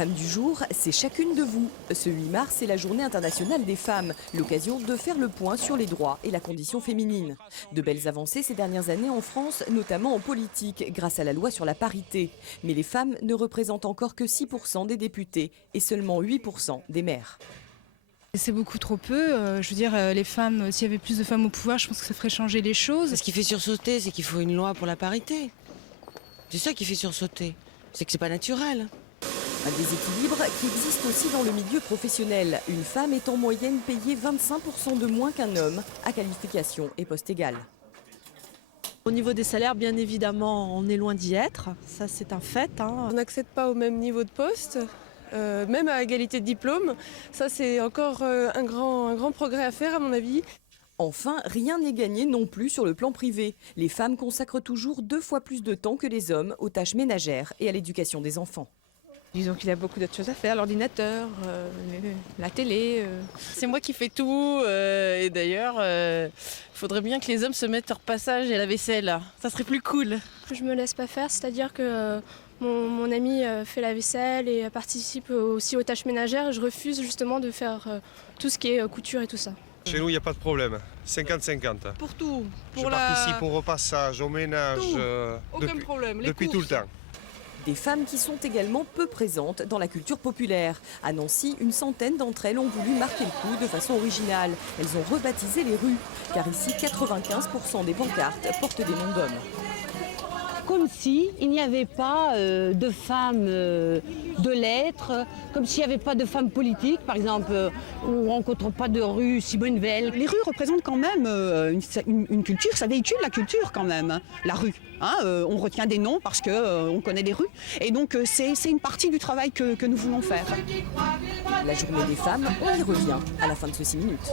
Femme du jour, c'est chacune de vous. Ce 8 mars, c'est la journée internationale des femmes, l'occasion de faire le point sur les droits et la condition féminine. De belles avancées ces dernières années en France, notamment en politique, grâce à la loi sur la parité. Mais les femmes ne représentent encore que 6% des députés et seulement 8% des maires. C'est beaucoup trop peu. Je veux dire, les femmes, s'il y avait plus de femmes au pouvoir, je pense que ça ferait changer les choses. Ce qui fait sursauter, c'est qu'il faut une loi pour la parité. C'est ça qui fait sursauter. C'est que c'est pas naturel. Un déséquilibre qui existe aussi dans le milieu professionnel. Une femme est en moyenne payée 25% de moins qu'un homme à qualification et poste égal. Au niveau des salaires, bien évidemment, on est loin d'y être. Ça, c'est un fait. On n'accède pas au même niveau de poste, même à égalité de diplôme. Ça, c'est encore un grand progrès à faire, à mon avis. Enfin, rien n'est gagné non plus sur le plan privé. Les femmes consacrent toujours 2 fois plus de temps que les hommes aux tâches ménagères et à l'éducation des enfants. Disons qu'il a beaucoup d'autres choses à faire, l'ordinateur, la télé. C'est moi qui fais tout et d'ailleurs, il faudrait bien que les hommes se mettent leur passage et la vaisselle. Ça serait plus cool. Je me laisse pas faire, c'est-à-dire que mon ami fait la vaisselle et participe aussi aux tâches ménagères. Je refuse justement de faire tout ce qui est couture et tout ça. Chez nous, il n'y a pas de problème. 50-50. Pour tout. Je participe au repassage, au ménage, Aucun problème. depuis tout le temps. Des femmes qui sont également peu présentes dans la culture populaire. À Nancy, une centaine d'entre elles ont voulu marquer le coup de façon originale. Elles ont rebaptisé les rues, car ici, 95% des pancartes portent des noms d'hommes. Comme si il n'y avait pas de femmes de lettres, comme s'il n'y avait pas de femmes politiques. Par exemple, on ne rencontre pas de rue Simone Veil. Les rues représentent quand même une culture, ça véhicule la culture quand même, la rue. On retient des noms parce qu'on connaît les rues. Et donc c'est une partie du travail que nous voulons faire. La journée des femmes, on y revient à la fin de ce 6 minutes.